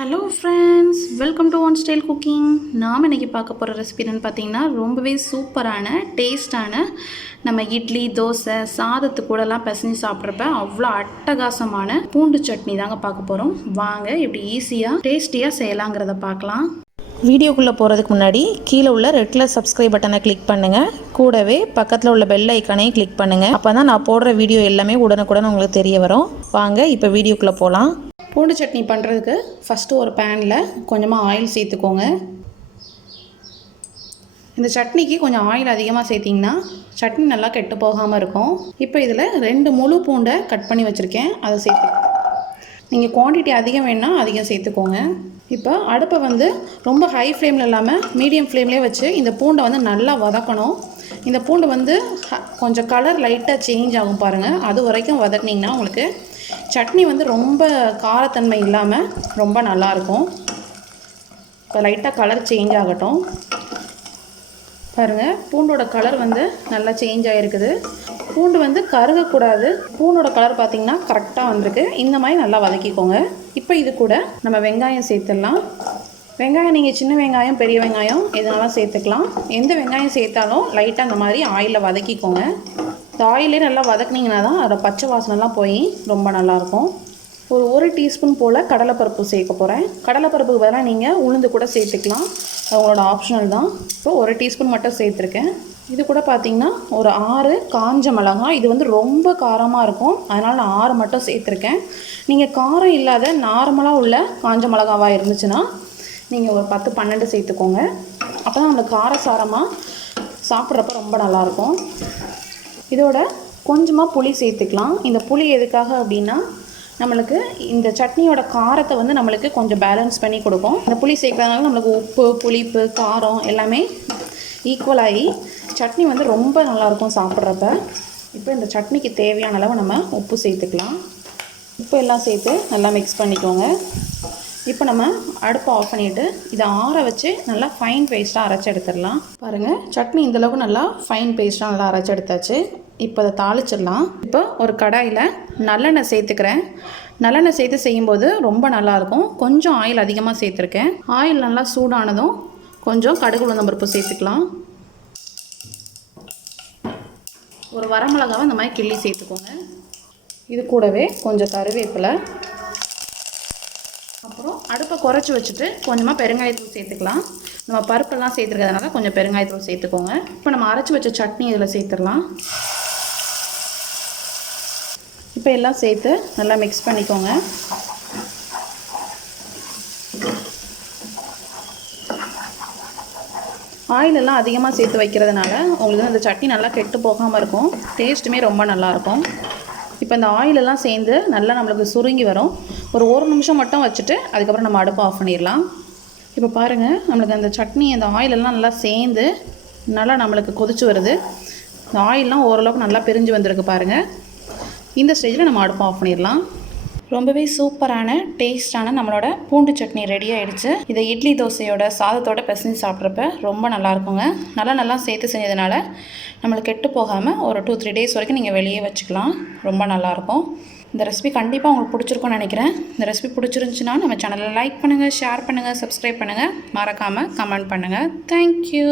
Hello friends, welcome to Untitled cooking. நாம் இன்றைக்கி பார்க்க போகிற ரெசிபி என்னென்னு பார்த்தீங்கன்னா ரொம்பவே சூப்பரான டேஸ்டான நம்ம இட்லி தோசை சாதத்து கூடலாம் பிசைஞ்சு சாப்பிட்றப்ப அவ்வளோ அட்டகாசமான பூண்டு சட்னி தாங்க பார்க்க போகிறோம். வாங்க இப்படி ஈஸியாக டேஸ்டியாக செய்யலாங்கிறத பார்க்கலாம். வீடியோக்குள்ளே போகிறதுக்கு முன்னாடி கீழே உள்ள ரெட் கலர் சப்ஸ்கிரைப் பட்டனை கிளிக் பண்ணுங்கள். கூடவே பக்கத்தில் உள்ள பெல் ஐக்கானையும் கிளிக் பண்ணுங்கள். அப்போ தான் நான் போடுற வீடியோ எல்லாமே உடனுக்குடன் உங்களுக்கு தெரிய வரும். வாங்க இப்போ வீடியோக்குள்ளே போகலாம். பூண்டு சட்னி பண்ணுறதுக்கு ஃபஸ்ட்டு ஒரு பேனில் கொஞ்சமாக ஆயில் சேர்த்துக்கோங்க. இந்த சட்னிக்கு கொஞ்சம் ஆயில் அதிகமாக சேர்த்திங்கன்னா சட்னி நல்லா கெட்டு போகாமல் இருக்கும். இப்போ இதில் 2 முழு பூண்டை கட் பண்ணி வச்சுருக்கேன், அதை சேர்த்து நீங்கள் குவான்டிட்டி அதிகம் வேணால் அதிகம் சேர்த்துக்கோங்க. இப்போ அடுப்பை வந்து ரொம்ப ஹை ஃப்ளேமில் இல்லாமல் மீடியம் ஃப்ளேம்லேயே வச்சு இந்த பூண்டை வந்து நல்லா வதக்கணும். இந்த பூண்டு வந்து கொஞ்சம் கலர் லைட்டாக சேஞ்ச் ஆகும் பாருங்கள், அது வரைக்கும் வதக்குனிங்கன்னா உங்களுக்கு சட்னி வந்து ரொம்ப காரத்தன்மை இல்லாமல் ரொம்ப நல்லாயிருக்கும். இப்போ லைட்டாக கலர் சேஞ்ச் ஆகட்டும். பாருங்கள், பூண்டோட கலர் வந்து நல்லா சேஞ்ச் ஆகிருக்குது. பூண்டு வந்து கருகக்கூடாது. பூண்டோட கலர் பார்த்திங்கன்னா கரெக்டாக வந்திருக்கு. இந்த மாதிரி நல்லா வதக்கிக்கோங்க. இப்போ இது கூட நம்ம வெங்காயம் சேர்த்துடலாம். வெங்காயம் நீங்கள் சின்ன வெங்காயம் பெரிய வெங்காயம் எதுனாலும் சேர்த்துக்கலாம். எந்த வெங்காயம் சேர்த்தாலும் லைட்டாக அந்த மாதிரி ஆயிலில் வதக்கிக்கோங்க. இந்த ஆயிலே நல்லா வதக்குனிங்கன்னா தான் அதோட பச்சை வாசனைலாம் போய் ரொம்ப நல்லாயிருக்கும். ஒரு 1 டீஸ்பூன் போல் கடலைப்பருப்பு சேர்க்க போகிறேன். கடலைப்பருப்புக்கு பதிலாக நீங்கள் உளுந்து கூட சேர்த்துக்கலாம், அவங்களோட ஆப்ஷனல் தான். இப்போ 1 டீஸ்பூன் மட்டும் சேர்த்துருக்கேன். இது கூட பார்த்திங்கன்னா ஒரு 6 காஞ்ச மிளகாய். இது வந்து ரொம்ப காரமாக இருக்கும், அதனால் நான் 6 மட்டும் சேர்த்துருக்கேன். நீங்கள் காரம் இல்லாத நார்மலாக உள்ள காஞ்ச மிளகாவாக இருந்துச்சுன்னா நீங்கள் ஒரு 10-12 சேர்த்துக்கோங்க. அப்போ தான் நம்மளுக்கு காரசாரமாக சாப்பிட்றப்ப ரொம்ப நல்லாயிருக்கும். இதோட கொஞ்சமாக புளி சேர்த்துக்கலாம். இந்த புளி எதுக்காக அப்படின்னா நம்மளுக்கு இந்த சட்னியோட காரத்தை வந்து நம்மளுக்கு கொஞ்சம் பேலன்ஸ் பண்ணி கொடுக்கும். இந்த புளி சேர்க்கறதுனால நம்மளுக்கு உப்பு புளிப்பு காரம் எல்லாமே ஈக்குவலாகி சட்னி வந்து ரொம்ப நல்லாயிருக்கும் சாப்பிட்றப்ப. இப்போ இந்த சட்னிக்கு தேவையான அளவு நம்ம உப்பு சேர்த்துக்கலாம். உப்பு எல்லாம் சேர்த்து நல்லா மிக்ஸ் பண்ணிக்கோங்க. இப்போ நம்ம அடுப்பை ஆஃப் பண்ணிவிட்டு இதை ஆற வச்சு நல்லா ஃபைன் பேஸ்ட்டாக அரைச்சி எடுத்துடலாம். பாருங்கள், சட்னி இந்தளவுக்கு நல்லா ஃபைன் பேஸ்ட்டாக நல்லா அரைச்சி எடுத்தாச்சு. இப்போ அதை தாளிச்சிடலாம். இப்போ ஒரு கடாயில் நல்லெண்ணெய் சேர்த்துக்கிறேன். நல்லெண்ணெய் சேர்த்து செய்யும்போது ரொம்ப நல்லாயிருக்கும். கொஞ்சம் ஆயில் அதிகமாக சேர்த்துருக்கேன். ஆயில் நல்லா சூடானதும் கொஞ்சம் கடுகு உளுந்தம் பருப்பு சேர்த்துக்கலாம். ஒரு வரமிளகாவை இந்த மாதிரி கிள்ளி சேர்த்துக்கோங்க. இது கூடவே கொஞ்சம் கருவேப்பிலை, அப்புறம் அடுப்பை குறைச்சி வச்சுட்டு கொஞ்சமாக பெருங்காயத்தூள் சேர்த்துக்கலாம். நம்ம பருப்பெல்லாம் சேர்த்துருக்கிறதுனால கொஞ்சம் பெருங்காயத்தூள் சேர்த்துக்கோங்க. இப்போ நம்ம அரைச்சி வச்ச சட்னி இதில் சேர்த்துடலாம். இப்போ எல்லாம் சேர்த்து நல்லா மிக்ஸ் பண்ணிக்கோங்க. ஆயிலெல்லாம் அதிகமாக சேர்த்து வைக்கிறதுனால உங்களுக்கு அந்த சட்னி நல்லா கெட்டு போகாமல் இருக்கும், டேஸ்ட்டுமே ரொம்ப நல்லாயிருக்கும். இப்போ இந்த ஆயிலெல்லாம் சேர்ந்து நல்லா நம்மளுக்கு சுருங்கி வரும். ஒரு 1 நிமிஷம் மட்டும் வச்சுட்டு அதுக்கப்புறம் நம்ம அடுப்பை ஆஃப் பண்ணிடலாம். இப்போ பாருங்கள், நம்மளுக்கு அந்த சட்னி அந்த ஆயிலெல்லாம் நல்லா சேர்ந்து நல்லா நம்மளுக்கு கொதிச்சு வருது. இந்த ஆயிலெலாம் ஓரளவுக்கு நல்லா பிரிஞ்சு வந்திருக்கு பாருங்கள். இந்த ஸ்டேஜில் நம்ம அடுப்பை ஆஃப் பண்ணிடலாம். ரொம்பவே சூப்பரான டேஸ்டான நம்மளோட பூண்டு சட்னி ரெடி ஆகிடுச்சு. இதை இட்லி தோசையோட சாதத்தோட பிசைஞ்சு சாப்பிட்றப்ப ரொம்ப நல்லாயிருக்குங்க. நல்லா சேர்த்து செஞ்சதுனால நம்மளுக்கு கெட்டு போகாமல் ஒரு 2-3 டேஸ் வரைக்கும் நீங்கள் வெளியே வச்சுக்கலாம். ரொம்ப நல்லாயிருக்கும். இந்த ரெசிபி கண்டிப்பாக உங்களுக்கு பிடிச்சிருக்கும்னு நினைக்கிறேன். இந்த ரெசிபி பிடிச்சிருந்துச்சுன்னா நம்ம சேனலை லைக் பண்ணுங்கள், ஷேர் பண்ணுங்கள், சப்ஸ்கிரைப் பண்ணுங்கள், மறக்காமல் கமெண்ட் பண்ணுங்கள். தேங்க்யூ.